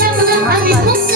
yang sudah.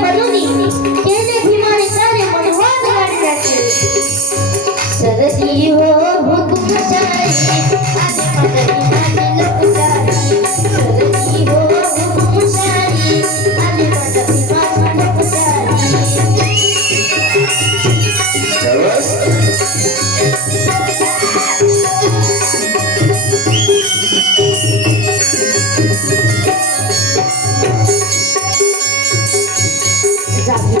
Mario Yeah.